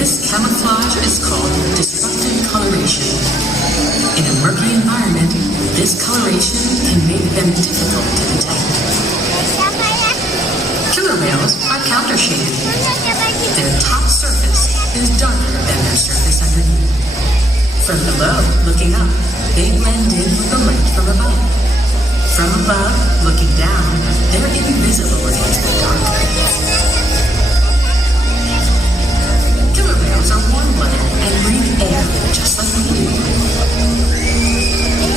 This camouflage is called disrupted coloration. In a murky environment, this coloration can make them difficult to detect. Killer whales are counter-shaded. Their top surface is darker than their surface underneath. From below, looking up, they blend in with the light from above. From above, looking down, they're invisible against the dark. Killer whales are warm-blooded and breathe air just like we do.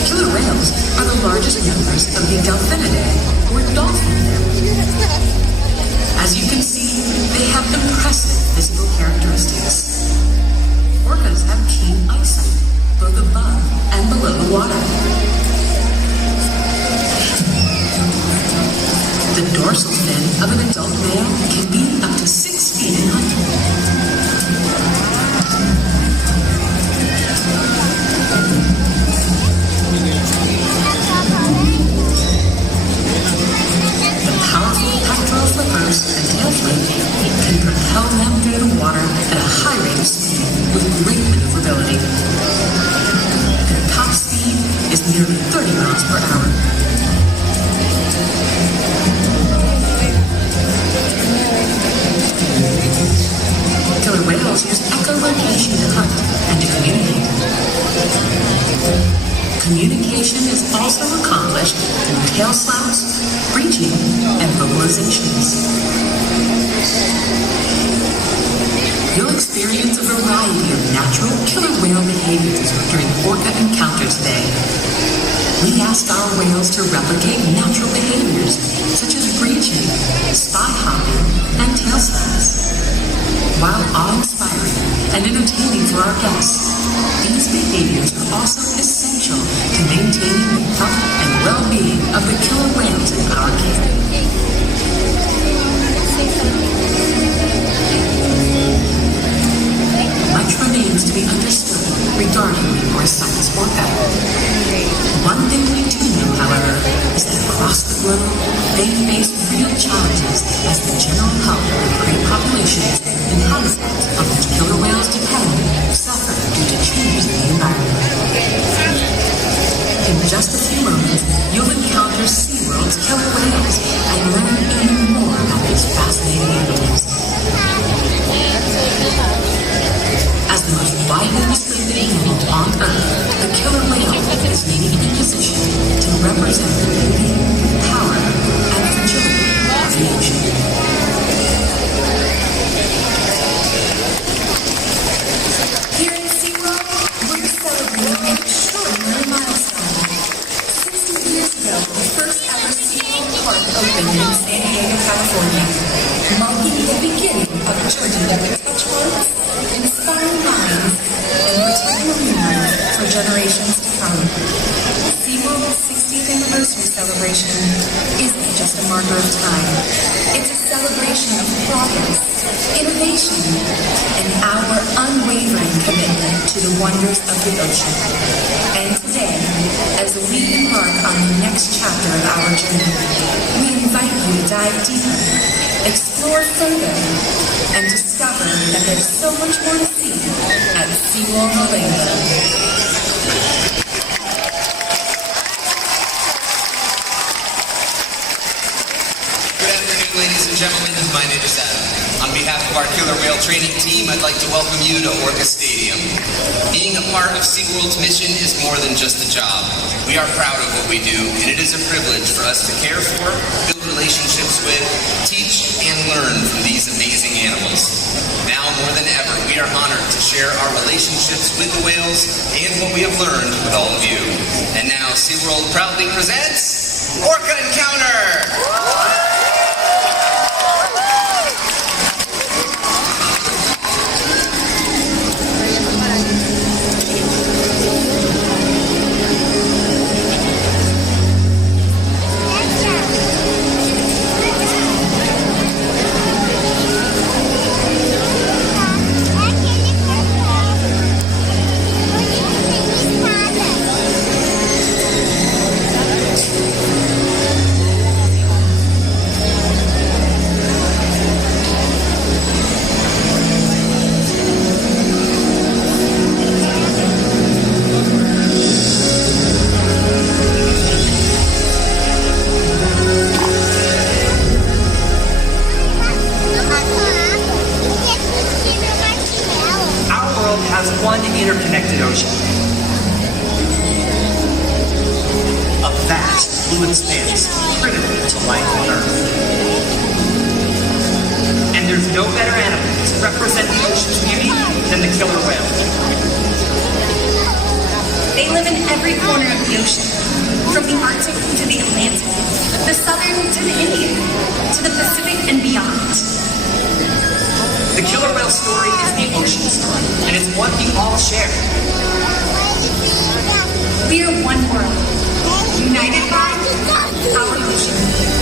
Killer whales are the largest members of the Delphinidae, or dolphin family. As you can see, they have impressive physical characteristics. Orcas have keen eyesight, both above and below the water. The dorsal fin of an adult male can be up to 6 feet in height. The powerful pectoral flippers and tail flip can propel them through the water at a high rate of speed with great maneuverability. Their top speed is nearly 30 miles per hour. Killer whales use echolocation to hunt and to communicate. Communication is also accomplished through tail slaps, breaching, and vocalizations. You'll experience a variety of natural killer whale behaviors during orca encounters today. We ask our whales to replicate natural behaviors such as breaching, spy hopping, and tail slaps. While awe-inspiring and entertaining for our guests, these behaviors are also essential to maintaining the health and well-being of the killer whales in our care. Much remains to be understood regarding the Orcines orca. One thing we do know, however, is that across the globe, they face real challenges as the general health of prey populations and habitats on which killer whales depend suffer due to changes in the environment. In just a few moments, you'll encounter SeaWorld's killer whales and learn even more about these fascinating animals. As the most widely distributed animal on Earth, the killer whale is uniquely positioned to represent the beauty, power, and fragility of the ocean. Here in SeaWorld, we're celebrating an extraordinary milestone. 60 years ago, the first ever SeaWorld park opened in San Diego, California, marking the beginning of a journey that would touch hearts, inspire minds, and protect marine life for generations to come. SeaWorld's 60th anniversary celebration isn't just a marker of time. It's a celebration of progress, innovation, and our unwavering commitment to the wonders of the ocean. And today, as we embark on the next chapter of our journey, we invite you to dive deeper, explore further, and discover that there's so much more to see at SeaWorld Orlando. Ladies and gentlemen, my name is Adam. On behalf of our killer whale training team, I'd like to welcome you to Orca Stadium. Being a part of SeaWorld's mission is more than just a job. We are proud of what we do, and it is a privilege for us to care for, build relationships with, teach, and learn from these amazing animals. Now more than ever, we are honored to share our relationships with the whales and what we have learned with all of you. And now SeaWorld proudly presents Orca Encounter! as one interconnected ocean. A vast blue expanse critical to life on Earth. And there's no better animal to represent the ocean's beauty than the killer whale. They live in every corner of the ocean, from the Arctic to the Atlantic, the Southern to the Indian, to the Pacific and beyond. The killer whale story is the ocean story, and it's one we all share. We are one world, united by our ocean.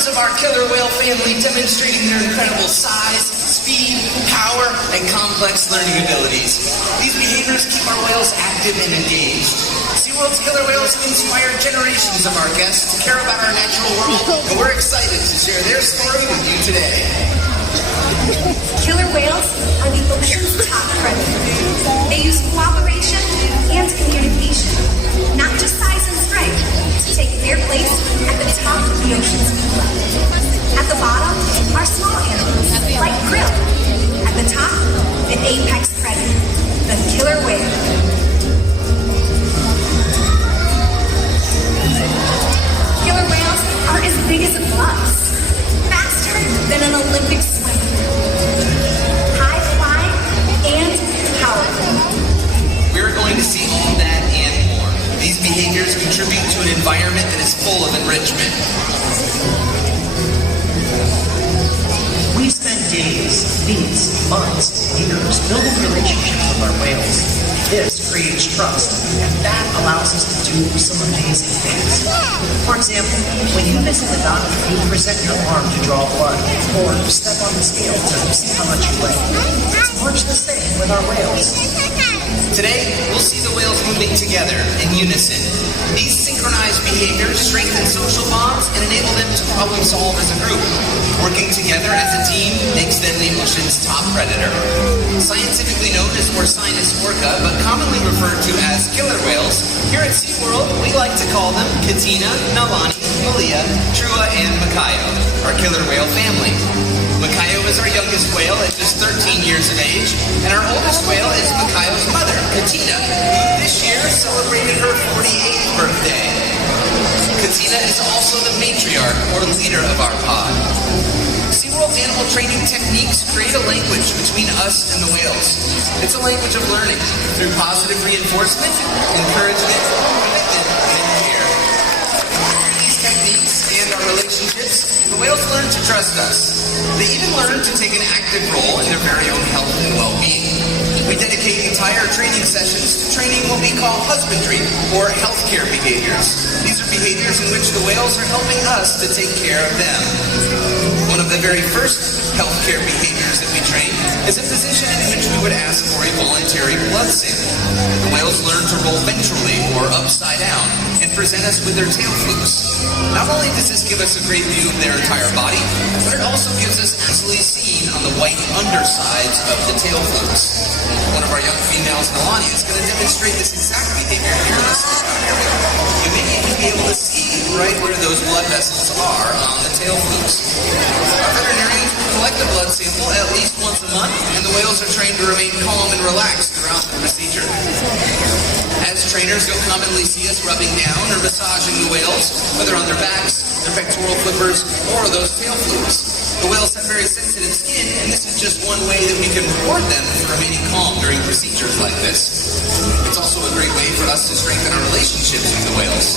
members of our killer whale family demonstrating their incredible size, speed, power, and complex learning abilities. These behaviors keep our whales active and engaged. SeaWorld's killer whales have inspired generations of our guests to care about our natural world, and we're excited to share their story with you today. Killer whales are the ocean's top predator. They use cooperation and communication, not just size and strength, to take their place at the top of the ocean's floor. At the bottom are small animals like krill. At the top, the apex predator, the killer whale. Killer whales are as big as a bus, faster than an Olympic swimmer. days, weeks, months, years, building relationships with our whales. This creates trust, and that allows us to do some amazing things. For example, when you visit the dock, you present your arm to draw blood, or step on the scale to see how much you weigh. It's much the same with our whales. Today, we'll see the whales moving together in unison. These synchronized behaviors strengthen social bonds and enable them to problem solve as a group. Working together as a team makes them the ocean's top predator. Scientifically known as Orcinus orca, but commonly referred to as killer whales, here at SeaWorld, we like to call them Katina, Nalani, Malia, Trua, and Makayo, our killer whale family. Makayo is our youngest whale at just 13 years of age, and our oldest whale is Makayo's mother, Katina, who this year celebrated her 48th birthday. Katina is also the matriarch or leader of our pod. SeaWorld's animal training techniques create a language between us and the whales. It's a language of learning through positive reinforcement, encouragement, commitment, and care. Through these techniques and our relationships, the whales learn to trust us. They even learn to take an active role in their very own health and well-being. We dedicate entire training sessions to training what we call husbandry or healthcare behaviors. These are behaviors in which the whales are helping us to take care of them. One of the very first healthcare behaviors that we train is a position in which we would ask for a voluntary blood sample. The whales learn to roll ventrally or upside down and present us with their tail flukes. Not only does this give us a great view of their entire body, but it also gives us easily seen on the white undersides of the tail flukes. One of our young females, Nalani, is going to demonstrate this exact behavior here in this area. You may even be able to see right where those blood vessels are on the tail flukes. Our veterinarians will collect the blood sample at least once a month, and the whales are trained to remain calm and relaxed throughout the procedure. As trainers, you'll commonly see us rubbing down or massaging the whales, whether on their backs, their pectoral flippers, or those tail flukes. The whales have very sensitive skin, and this is just one way that we can reward them for remaining calm during procedures like this. It's also a great way for us to strengthen our relationships with the whales.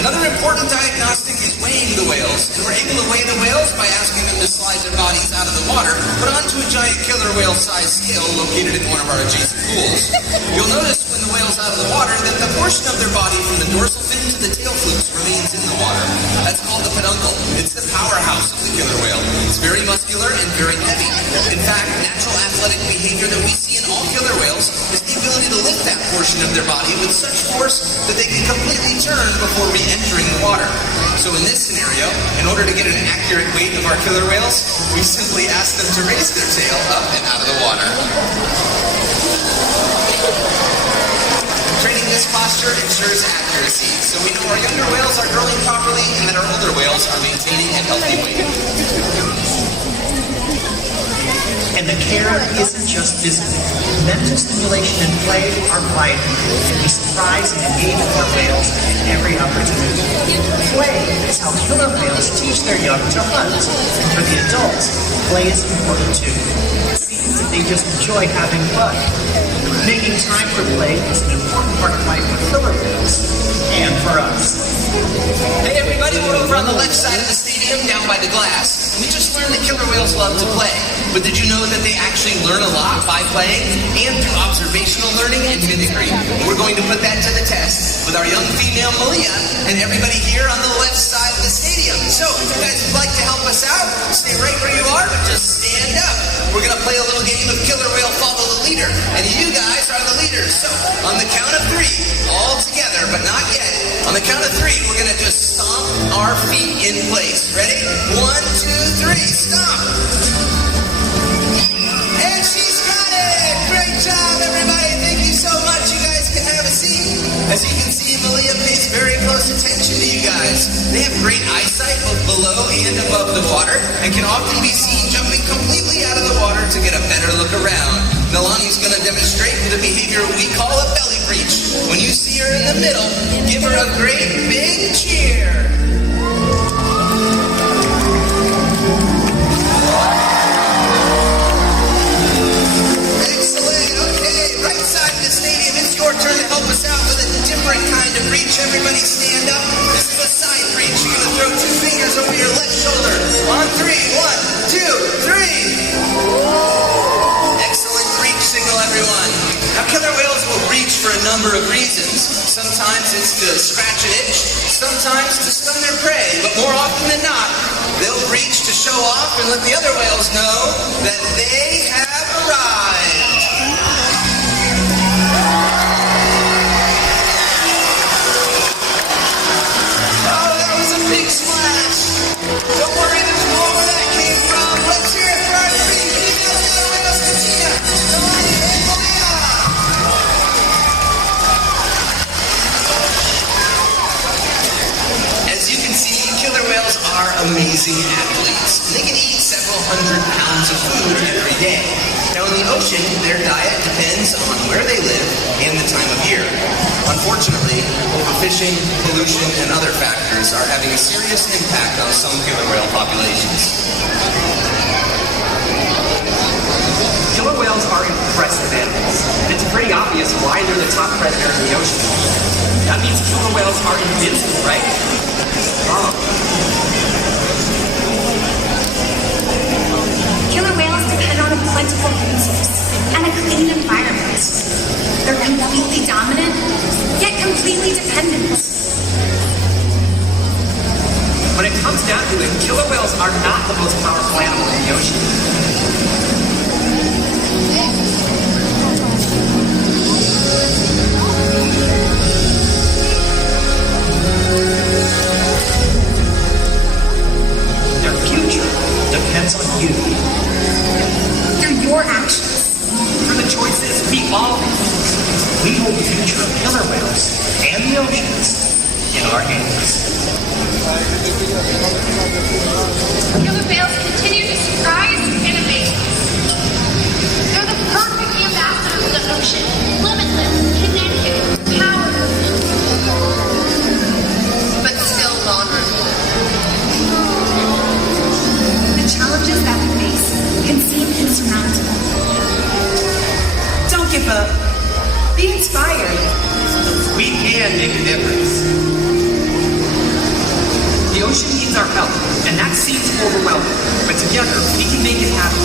Another important diagnostic is weighing the whales, and we're able to weigh the whales by asking them to slide their bodies out of the water, but onto a giant killer whale-sized scale located in one of our adjacent pools. You'll notice when the whale's out of the water that the portion of their body from the dorsal fin to the tail flukes remains in the water. That's called the peduncle. It's the powerhouse of the killer whale. It's very muscular and very heavy. In fact, natural athletic behavior that we see in all killer whales is the ability to lift that portion of their body with such force that they can completely turn before re-entering the water. So in this scenario, in order to get an accurate weight of our killer whales, we simply ask them to raise their tail up and out of the water. Training this posture ensures accuracy, so we know our younger whales are growing properly and that our older whales are maintaining a healthy weight. And the care isn't just physical. Mental stimulation and play are vital. We surprise and engage with our whales at every opportunity. Play is how killer whales teach their young to hunt. And for the adults, play is important too. It seems that they just enjoy having fun. Making time for play is an important part of life for killer whales and for us. Hey everybody, we're over on the left side of the stadium down by the glass. We just learned that killer whales love to play. But did you know that they actually learn a lot by playing and through observational learning and mimicry? We're going to put that to the test with our young female Malia and everybody here on the left side of the stadium. So if you guys would like to help us out, stay right where you are, but just stand up. We're going to play a little game of killer whale follow the leader. And you guys are the leaders. So on the count of 3, all together, but not yet. On the count of 3, we're going to just stomp our feet in place. Ready? 1, 2, 3, stomp. And she's got it! Great job, everybody! Thank you so much. You guys can have a seat. As you can see, Malia pays very close attention to you guys. They have great eyesight both below and above the water and can often be seen jumping completely out of the water to get a better look around. Nalani's going to demonstrate the behavior we call a belly breach. When you see her in the middle, give her a great big cheer. Your turn to help us out with a different kind of reach. Everybody stand up. This is a side reach. You're going to throw 2 fingers over your left shoulder. On 3, 1, 2, 3. number of reasons. Sometimes it's to scratch an itch, sometimes to stun their prey, but more often than not, they'll breach to show off and let the other whales know that they have arrived. Oh, that was a big splash. Don't worry, there's more where that came from. Let's hear it for our three female killer whales, Katina, Nalani, and Malena. As you can see, killer whales are amazing athletes. They can eat several hundred pounds of food every day. Now in the ocean, their diet depends on where they live and the time of year. Unfortunately, overfishing, pollution, and other factors are having a serious impact on some killer whale populations. Killer whales are impressive animals, and it's pretty obvious why they're the top predator in the ocean. That means killer whales are invincible, right? Wrong. Killer whales depend on a plentiful resource and a clean environment. They're completely dominant, yet completely dependent. When it comes down to it, killer whales are not the most powerful animal in the ocean. Their future depends on you. Through your actions. Through the choices we all make. We hold the future of killer whales and the oceans in our hands. Killer whales continue to surprise and amaze us. They're the perfect ambassadors of the ocean. Limitless, connected, powerful, but still vulnerable. The challenges that we face can seem insurmountable. Don't give up. Be inspired. We can make a difference. The ocean needs our help, and that seems overwhelming, but together we can make it happen.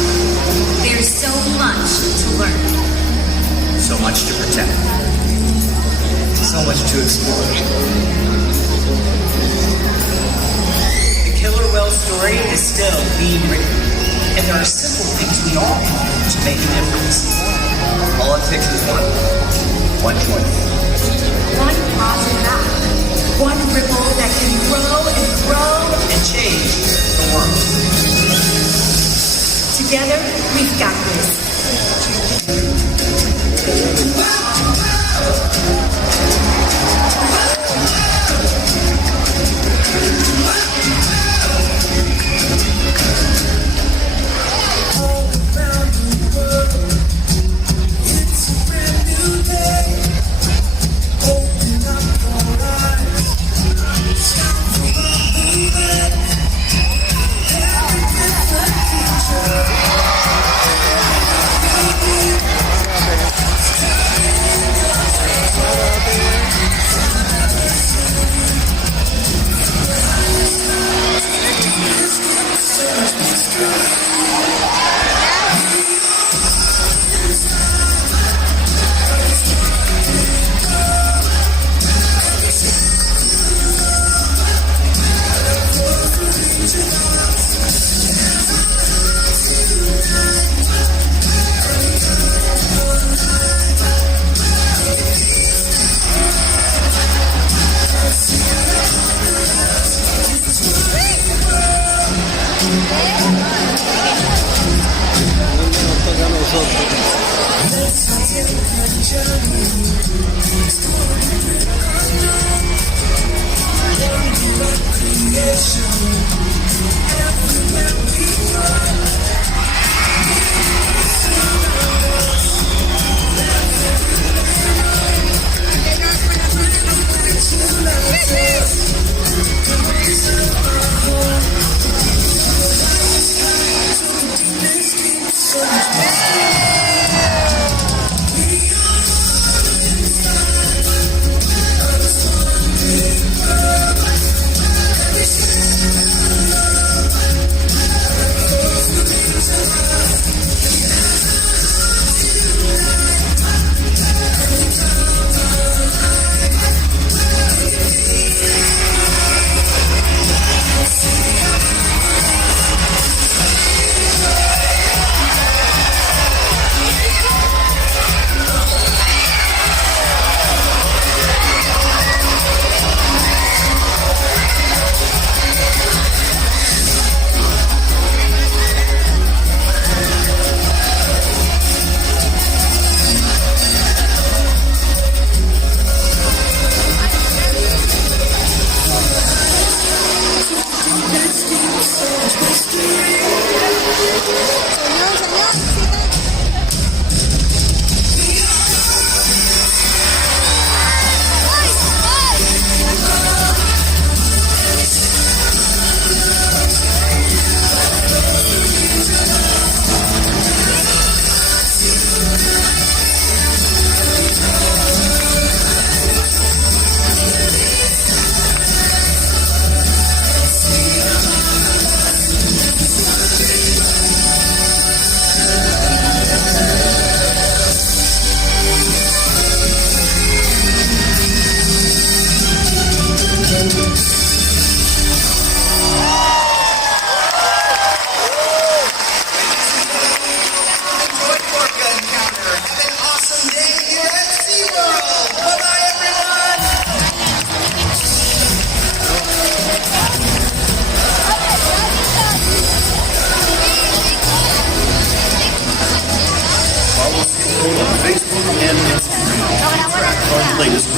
There's so much to learn. So much to protect. So much to explore. The killer whale story is still being written, and there are simple things we all can do to make a difference. All it takes is one choice. One positive act. One ripple that can grow and grow. And change the world. Together, we've got this.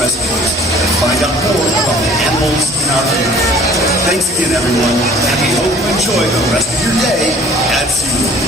rescuers and find out more about the animals in our community. Thanks again, everyone, and we hope you enjoy the rest of your day at SeaWorld.